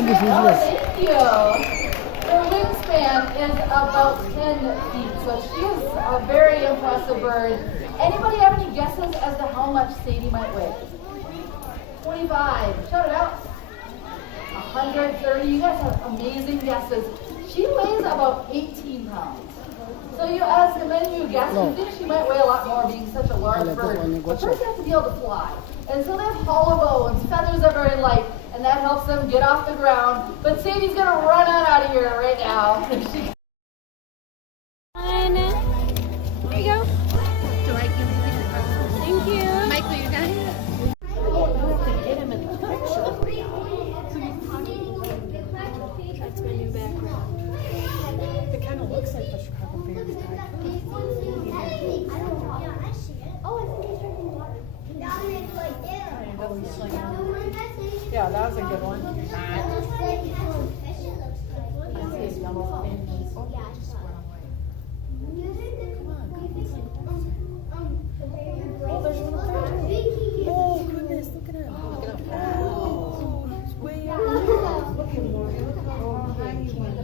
Thank you. Her wingspan is about 10 feet, so she is a very impressive bird. Anybody have any guesses as to how much Sadie might weigh? 25. Shout it out. 130. You guys have amazing guesses. She weighs about 18 pounds. So you ask the many you guess, you think she might weigh a lot more being such a large bird. But first you have to be able to fly. And so they have hollow bones, feathers are very light, and that helps them get off the ground. But Sadie's gonna run on out of here right now. There you go. Do I give you the Thank you. Michael, you got it? That's my new background. It kind of looks like the Chicago Bears guy. Yeah, that was a good one. Oh, there's one up there too. Oh, goodness, look at him. Look at him. Oh, it's way up there. Look at Morgan. Look how high he went.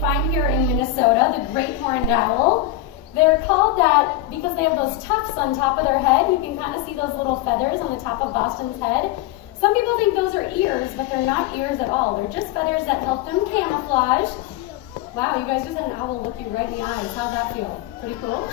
Find here in Minnesota, the great horned owl. They're called that because they have those tufts on top of their head. You can kind of see those little feathers on the top of Boston's head. Some people think those are ears, but they're not ears at all. They're just feathers that help them camouflage. Wow, you guys just had an owl look you right in the eyes. How'd that feel? Pretty cool?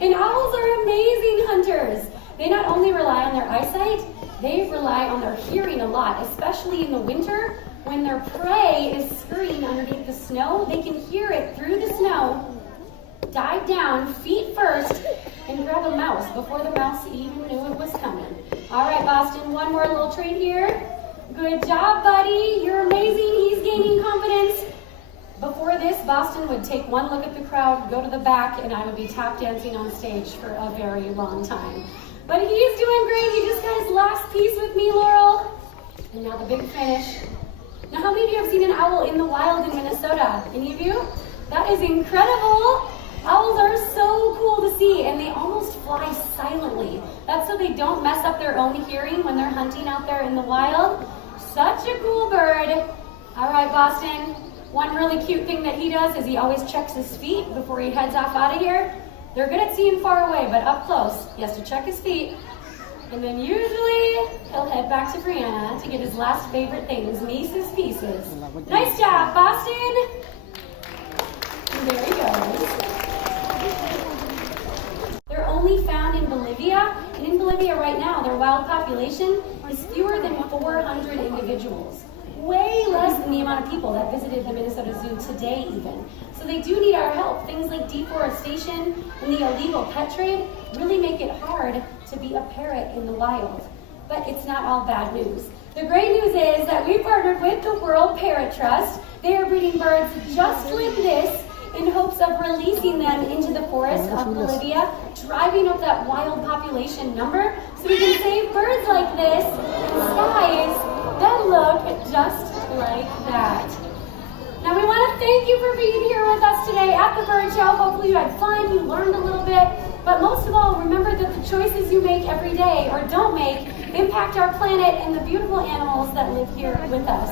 And owls are amazing hunters. They not only rely on their eyesight, they rely on their hearing a lot, especially in the winter. When their prey is scurrying underneath the snow, they can hear it through the snow, dive down, feet first, and grab a mouse before the mouse even knew it was coming. All right, Boston, one more little treat here. Good job, buddy. You're amazing. He's gaining confidence. Before this, Boston would take one look at the crowd, go to the back, and I would be tap dancing on stage for a very long time. But he's doing great. He just got his last piece with me, Laurel. And now the big finish. Now, how many of you have seen an owl in the wild in Minnesota? Any of you? That is incredible. Owls are so cool to see, and they almost fly silently. That's so they don't mess up their own hearing when they're hunting out there in the wild. Such a cool bird. All right, Boston. One really cute thing that he does is he always checks his feet before he heads off out of here. They're good at seeing far away, but up close, he has to check his feet. And then usually he'll head back to Brianna to get his last favorite things, Mises Pieces. Nice job, Boston. And there he goes. They're only found in Bolivia, and in Bolivia right now, their wild population is fewer than 400 individuals. Way less than the amount of people that visited the Minnesota Zoo today even. So they do need our help. Things like deforestation and the illegal pet trade really make it hard to be a parrot in the wild. but it's not all bad news. The great news is that we partnered with the World Parrot Trust. They are breeding birds just like this in hopes of releasing them into the forests of Bolivia, driving up that wild population number so we can save birds like this in skies that look just like that. Now we want to thank you for being here with us today at the Bird Show. Hopefully you had fun, you learned a little bit, but most of all, remember that the choices you make every day or don't make impact our planet and the beautiful animals that live here with us.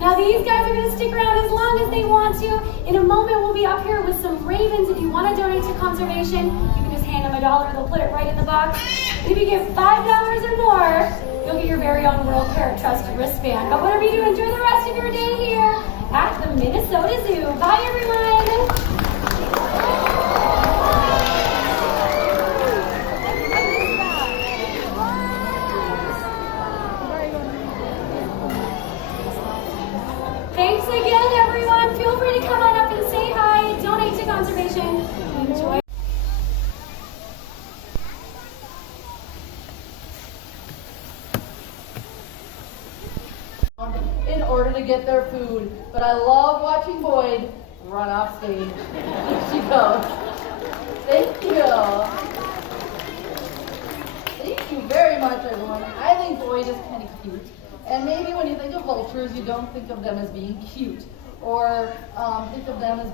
Now these guys are going to stick around as long as they want to. In a moment we'll be up here with some ravens. If you want to donate to conservation, you can just hand them $1. They'll put it right in the box. And if you give $5 or more, you'll get your very own World Parrot Trust wristband. But whatever you do, enjoy the rest of your day here at the Minnesota Zoo. Bye everyone! Thanks again, everyone. Feel free to come on up and say hi, donate to conservation, enjoy. In order to get their food, but I love watching Boyd run off stage. Here she goes. Thank you. Thank you very much, everyone. I think Boyd is kind of cute. And maybe when you think of vultures, you don't think of them as being cute, or think of them as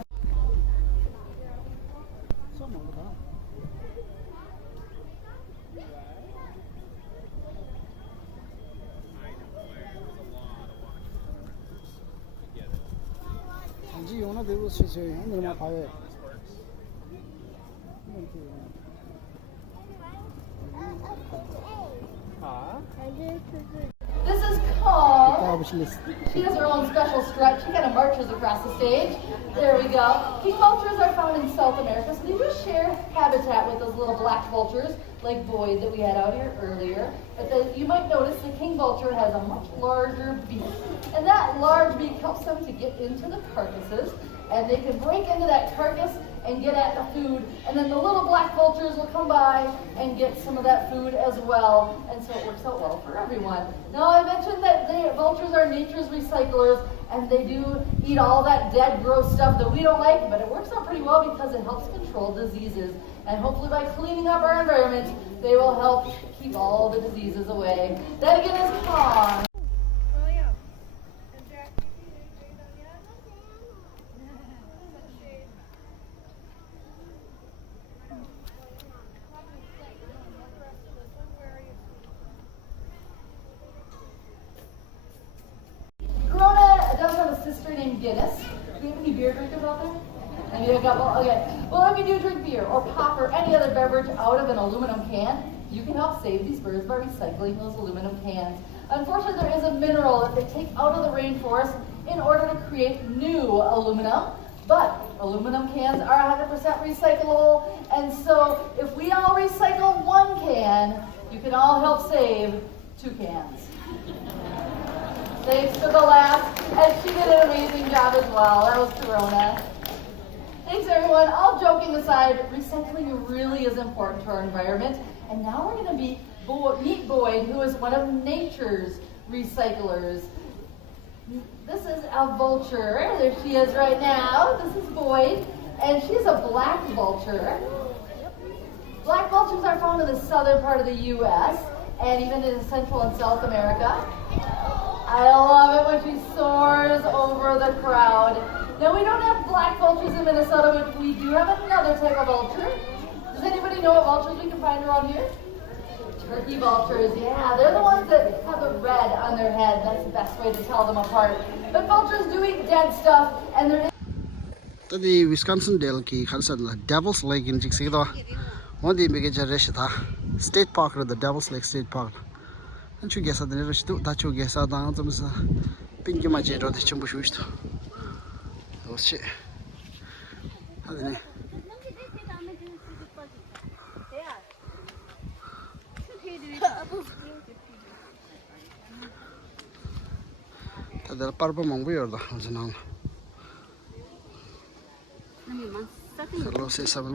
단지 영어나 되고 쓰세요. 얼마 봐요. this is called. 까부실레스. She has her own special strut. She kind of marches across the stage. There we go. King vultures are found in South America, so they do share habitat with those little black vultures, like Boyd that we had out here earlier. But you might notice the king vulture has a much larger beak. And that large beak helps them to get into the carcasses, and they can break into that carcass and get at the food, and then the little black vultures will come by and get some of that food as well, and so it works out well for everyone. Now I mentioned that vultures are nature's recyclers, and they do eat all that dead, gross stuff that we don't like, but it works out pretty well because it helps control diseases, and hopefully by cleaning up our environment, they will help keep all the diseases away. That again is Kong. Corona does have a sister named Guinness. Do you have any beer drinkers out there? Maybe a couple? Okay. Well, if you do drink beer or pop or any other beverage out of an aluminum can, you can help save these birds by recycling those aluminum cans. Unfortunately, there is a mineral that they take out of the rainforest in order to create new aluminum. But aluminum cans are 100% recyclable, and so if we all recycle one can, you can all help save 2 cans. Thanks to the last, and she did an amazing job as well. That was Corona. Thanks everyone. All joking aside, recycling really is important to our environment. And now we're going to meet Boyd, who is one of nature's recyclers. This is a vulture. There she is right now. This is Boyd, and she's a black vulture. Black vultures are found in the southern part of the U.S. and even in Central and South America. I love it when she soars over the crowd. Now we don't have black vultures in Minnesota, but we do have another type of vulture. Does anybody know what vultures we can find around here? Turkey vultures, yeah, they're the ones that have the red on their head. That's the best way to tell them apart. But vultures do eat dead stuff, and they're तदी Wisconsin Dell की खालसा Devil's Lake in जिक्सी to वहाँ the मेरे जर्रेश था state park the Devil's Lake State Park अंचु गैसा दने रश तो दाचु गैसा दांग तो मसा पिंकी माचे रो दे चंबु शुश तो उससे अदने तदर PARP मंगबु योरदा जनान Hello, say 7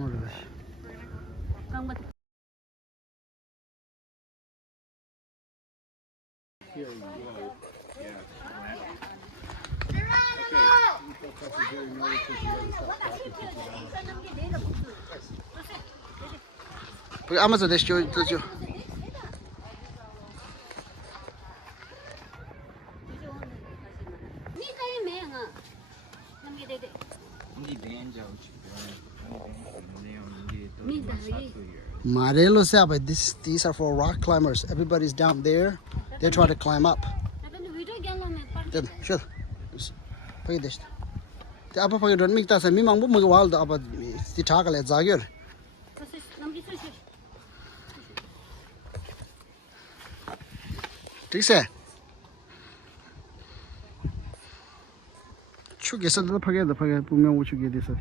그 아마존 대쇼 뜨죠. Marelo said, but these are for rock climbers. Everybody's down there. They're trying to climb up. Then, sure. Pagi dest. The apa pagi don mikta sa mimang bu mag wal da apa ti thakale jagyor. ठीक है चुके सद फगे the फगे पुमे वो चुके दे sir